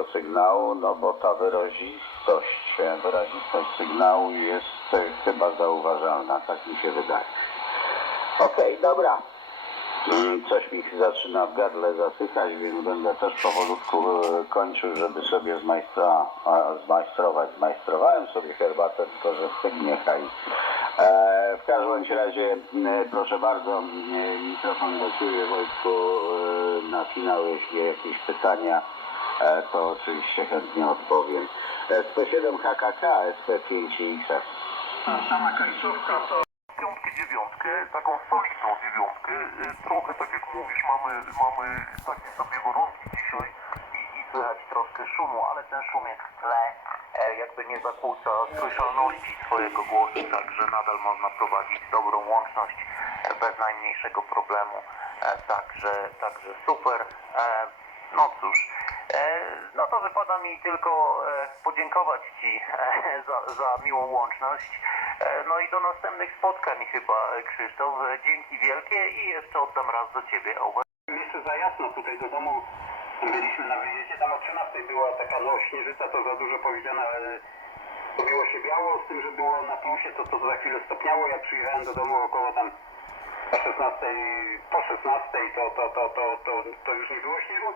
tego sygnału, no bo ta wyrazistość, e, wyrazistość sygnału jest e, chyba zauważalna, tak mi się wydaje. Okej, dobra. Mm, Coś mi zaczyna w gardle zasychać, więc będę też powolutku e, kończył, żeby sobie zmajstra, zmajstrować. Zmajstrowałem sobie herbatę, tylko że stygnie haj. W każdym razie, e, proszę bardzo, e, mikrofon do Ciebie Wojtku na finał, jeśli jakieś pytania, to oczywiście chętnie odpowiem. E, SP7 HKK, SP5 i XF. Sama końcówka to piątkę, dziewiątkę, taką solidną dziewiątkę. Y, Trochę tak jak mówisz, mamy, mamy takie sobie warunki dzisiaj i, i słychać troszkę szumu, ale ten szum jest w tle, e, jakby nie zakłóca słyszalności swojego głosu, także nadal można prowadzić dobrą łączność e, bez najmniejszego problemu. E, Także, także super. No cóż, e, no to wypada mi tylko e, podziękować Ci e, za, za miłą łączność. No i do następnych spotkań chyba, Krzysztof. Dzięki wielkie i jeszcze oddam raz do Ciebie. Jeszcze za jasno tutaj do domu byliśmy na wyjeździe, tam o 13 była taka no śnieżyca, to za dużo powiedziane, ale robiło się biało, z tym, że było na plusie, to to za chwilę stopniało, ja przyjechałem do domu około tam po 16, po 16 to, to, to, to, to, to już nie było śniegu.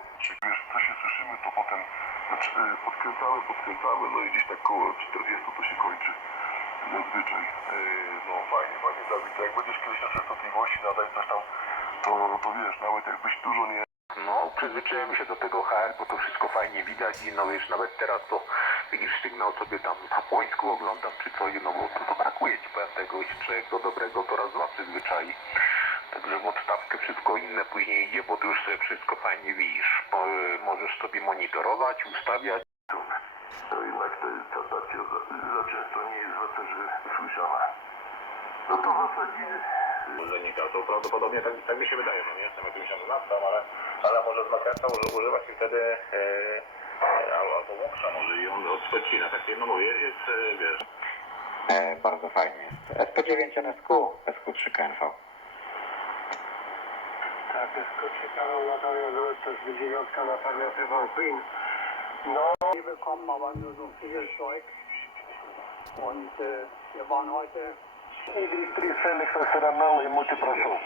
Wiesz, co się słyszymy, to potem znaczy, e, podkręcamy, podkręcamy, no i gdzieś tak koło 40 to się kończy zazwyczaj. E, No fajnie, fajnie Dawid, jak będziesz kiedyś na częstotliwości nadać coś tam, to, to wiesz, nawet jakbyś dużo nie No, przyzwyczaiłem się do tego HR, bo to wszystko fajnie widać i no wiesz, nawet teraz to widzisz sygnał sobie tam na Płońsku oglądam czy coś, no bo to, to brakuje ci powiem tego czego dobrego, to raz dwa przyzwyczai. Także w odstawkę wszystko inne później idzie, bo ty już sobie wszystko fajnie widzisz. Y, możesz sobie monitorować, ustawiać. to jednak to jest ta stacja za, za często nie jest w eterze słyszana. No to w zasadzie... użytkownika, to prawdopodobnie tak, tak mi się wydaje, no nie jestem jakimś antenastą, ale, ale może z uży- używać i wtedy e, e, albo, łącza może i on odspecina, takie no mówię, jest, e, wiesz, E, bardzo fajnie jest. SP9 NSQ, SQ3KNV. Tak, SQ3KNV, natomiast to jest 9 alternatywą Queen. No, wir bekommen aber nur so viel Zeug. Und wir waren heute. Industrie Felix Saramel и Multiprosol.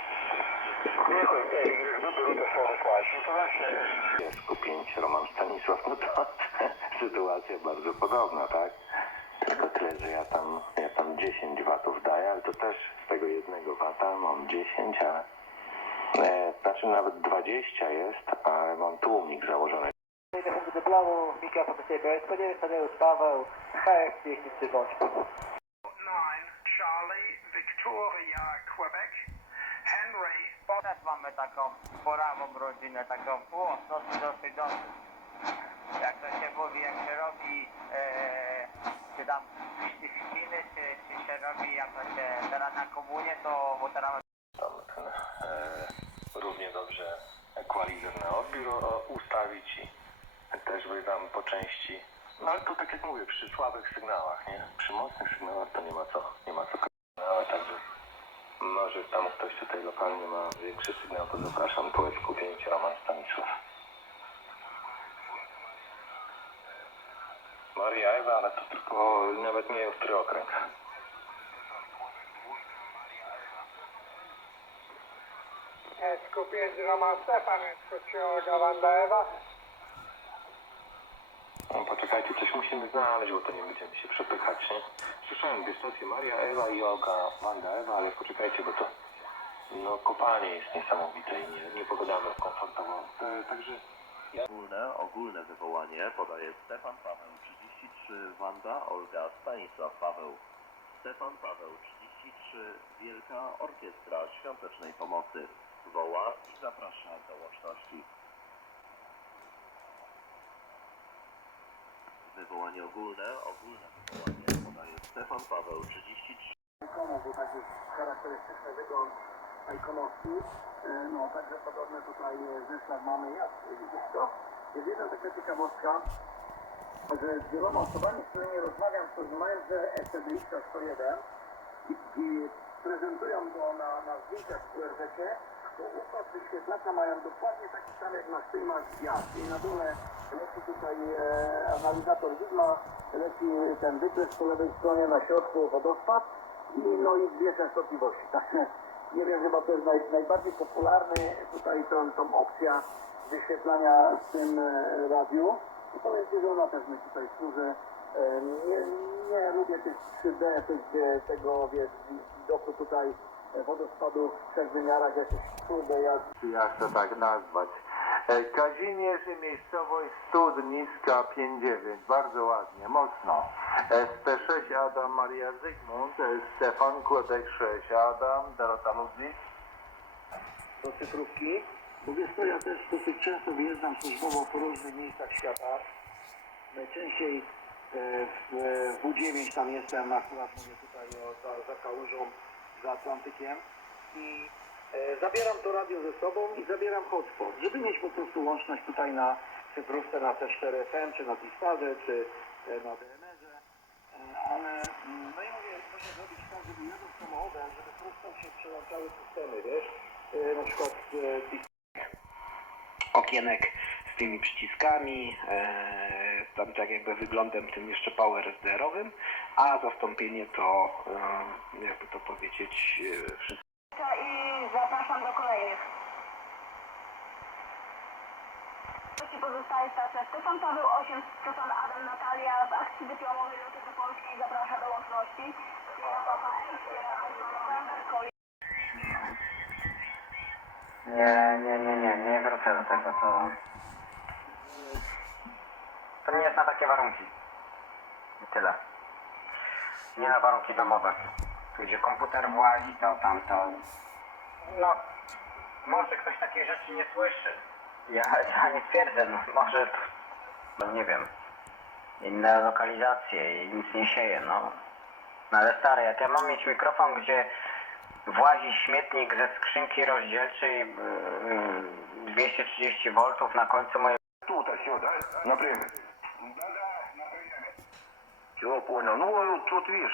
Skupięć Roman Stanisław, no to sytuacja bardzo podobna, tak? Tyle, że ja tam, ja tam 10 watów daję, ale to też z tego jednego wata mam 10, a e, znaczy nawet 20 jest, ale mam tłumik założony. de blauwe Mika van de CBS, Tadeusz Tadeusz Paweł, HF43 Deutschland. 9 Charlie Victoria Quebec Henry Teraz mamy taką porawą rodzinę, taką o, dosyć, dosyć, dosyć. Jak to się mówi, jak się robi, e, czy tam chrzciny, czy, czy się robi jako się teraz na komunie, to bo teraz e, równie dobrze equalizer na odbiór ustawić i też by tam po części. No ale to tak jak mówię, przy słabych sygnałach, nie? Przy mocnych sygnałach to nie ma co, nie ma co. No, ale także może tam ktoś tutaj lokalnie ma większy sygnał, to zapraszam po SQ5 Roman Stanisław. Maria Ewa, ale to tylko nawet nie który okręg. Skupię Roman Stefan, skoczyła Gawanda Ewa. No, poczekajcie, coś musimy znaleźć, bo to nie będziemy się przepychać, nie? Słyszałem dwie stacje, Maria Ewa i Olga Wanda Ewa, ale poczekajcie, bo to no kopanie jest niesamowite i nie, nie pogadamy komfortowo. E, także ogólne, ogólne wywołanie podaje Stefan Paweł 33, Wanda Olga Stanisław Paweł. Stefan Paweł 33, Wielka Orkiestra Świątecznej Pomocy woła i zaprasza do łączności. Wywołanie ogólne, ogólne wywołanie podaje Stefan Paweł 33. Ikonowy, także charakterystyczny wygląd ikonowski. E, No, także podobny tutaj e, zestaw mamy. Ja, widzisz to? Jest jedna taka ciekawostka, z wieloma osobami, z którymi rozmawiam, którzy mają że STDX 101 i, prezentują go na, na zdjęciach w QRZ-cie, to układ wyświetlacza mają dokładnie taki sam jak na filmach jazd. I na dole leci tutaj e, analizator widma, leci ten wykres po lewej stronie, na środku wodospad i no i dwie częstotliwości. Nie wiem, chyba to jest naj, najbardziej popularny tutaj tą, tą opcja wyświetlania w tym e, radiu. I powiem Ci, że ona też mi tutaj służy. Nie, nie lubię tych 3D, tych, e, tego wiesz, widoku tutaj e, wodospadu w trzech wymiarach, jakieś kurde, jak jak to tak nazwać. E, Kazimierz i miejscowość Stud, Niska 59, bardzo ładnie, mocno. SP6 Adam Maria Zygmunt, Stefan Kłodek 6 Adam, Dorota Ludwik. do cyfrówki. Bo wiesz co, ja też dosyć często wyjeżdżam służbowo po różnych miejscach świata. Najczęściej e, w w W9 tam jestem, akurat mówię tutaj o, za, za Kałużą, za Atlantykiem. I e, zabieram to radio ze sobą i zabieram hotspot, żeby mieć po prostu łączność tutaj na cyfrówce na T4FM, czy na Tispaze, czy e, na DMR-ze. E, ale mm, no i mówię, proszę zrobić tak, żeby jadąc samochodem, żeby prosto się przełączały systemy, wiesz? E, na przykład e, okienek z tymi przyciskami, e, tam tak jakby wyglądem tym jeszcze power SDR-owym, a zastąpienie to, e, jakby to powiedzieć, e, wszystko. I zapraszam do kolejnych. Pozostaje stacja Stefan Paweł 8, Stefan Adam Natalia w akcji dyplomowej do Polski zaprasza do łączności. Sierra Papa X, Sierra Alfa November, Koli- Nie, nie, nie, nie, nie wrócę do tego, to... To nie jest na takie warunki. I tyle. Nie na warunki domowe. Tu gdzie komputer włazi, to tam, to... No, może ktoś takiej rzeczy nie słyszy. Ja, ja nie twierdzę, no, może... No nie wiem. Inne lokalizacje i nic nie sieje, no. No ale stary, jak ja mam mieć mikrofon, gdzie włazi śmietnik ze skrzynki rozdzielczej yy, 230 V na końcu mojego Тут, отсюда, на время. Чего понял? Ну, тут видишь,